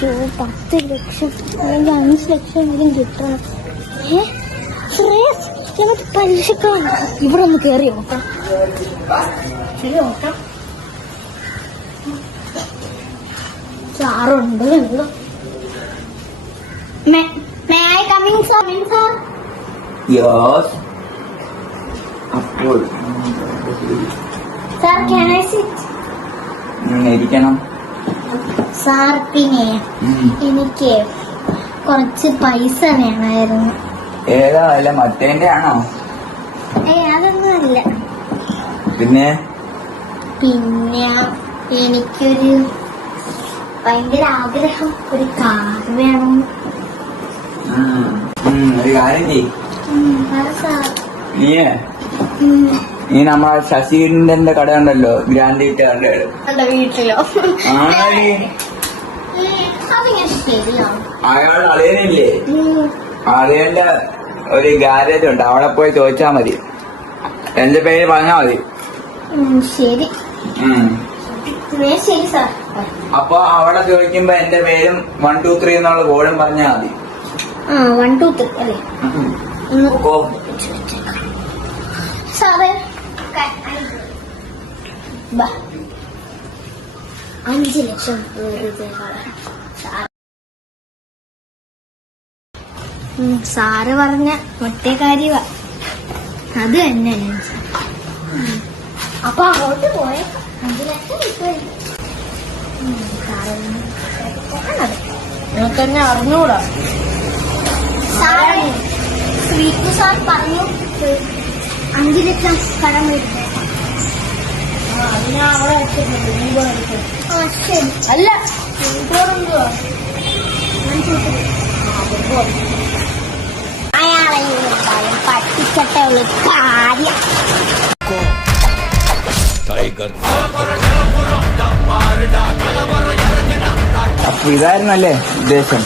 10 ലക്ഷം അല്ലെങ്കിൽ 5 ലക്ഷം എങ്കിലും കിട്ടണം. ഞങ്ങൾക്ക് പലിശക്കാണ്. ഇവിടെ ഒന്ന് കയറി നോക്കാം. ശരി നോക്കാം. സാറുണ്ട്. May I come in, sir? Yes. അപ്പോൾ Sir, can I sit? ഇരിക്കണം. സാർ, പിന്നെ എനിക്ക് കുറച്ച് പൈസ വേണമായിരുന്നു. ഏതാ അല്ല മറ്റേന്റെ ആണോ? അതൊന്നും അല്ല. പിന്നെ എനിക്കൊരു ഭയങ്കര ആഗ്രഹം, ഒരു കാർ വേണം. ഒരു കാര്യം ചെയ്യ്. നീ നമ്മളെ ശശീന്ദ്രന്റെ കട ഉണ്ടല്ലോ, ഗ്രാൻഡ് വീട്ടുകാരുടെ വീട്ടിലോ? അയാളുടെ അളിയനില്ലേ, അളിയന്റെ ഒരു ഗാരേജ് ഉണ്ട്, അവിടെ പോയി ചോദിച്ചാ മതി. എന്റെ പേര് പറഞ്ഞാ മതി. ശരി ശരി സാർ. അപ്പൊ അവിടെ ചോദിക്കുമ്പോ എന്റെ പേരും 1 2 3 എന്നുള്ള ബോർഡും പറഞ്ഞാ മതി. 1 2 3 അല്ലേ? സാറേ 5 ലക്ഷം സാറ് പറഞ്ഞ ഒറ്റ കാര്യമാ, അത് തന്നെ. അപ്പൊ അങ്ങോട്ട് പോയേക്കാം. 5 ലക്ഷം കിട്ടുമായിരിക്കും. നിനക്കെന്നെ അറിഞ്ഞൂടാ. ശ്രീകു സാർ പറഞ്ഞു 5 ലക്ഷം കടം വരുന്നത്. അതിനാ അവിടെ വെച്ചിട്ടുണ്ട്. നീ കൂടെ എടുക്കും. ശരി. അല്ല, എന്തുവാ അയാളെ പറ്റിച്ചിട്ടേ ഉള്ളു കാര്യം. അപ്പൊ ഇതായിരുന്നല്ലേ ഉദ്ദേശം?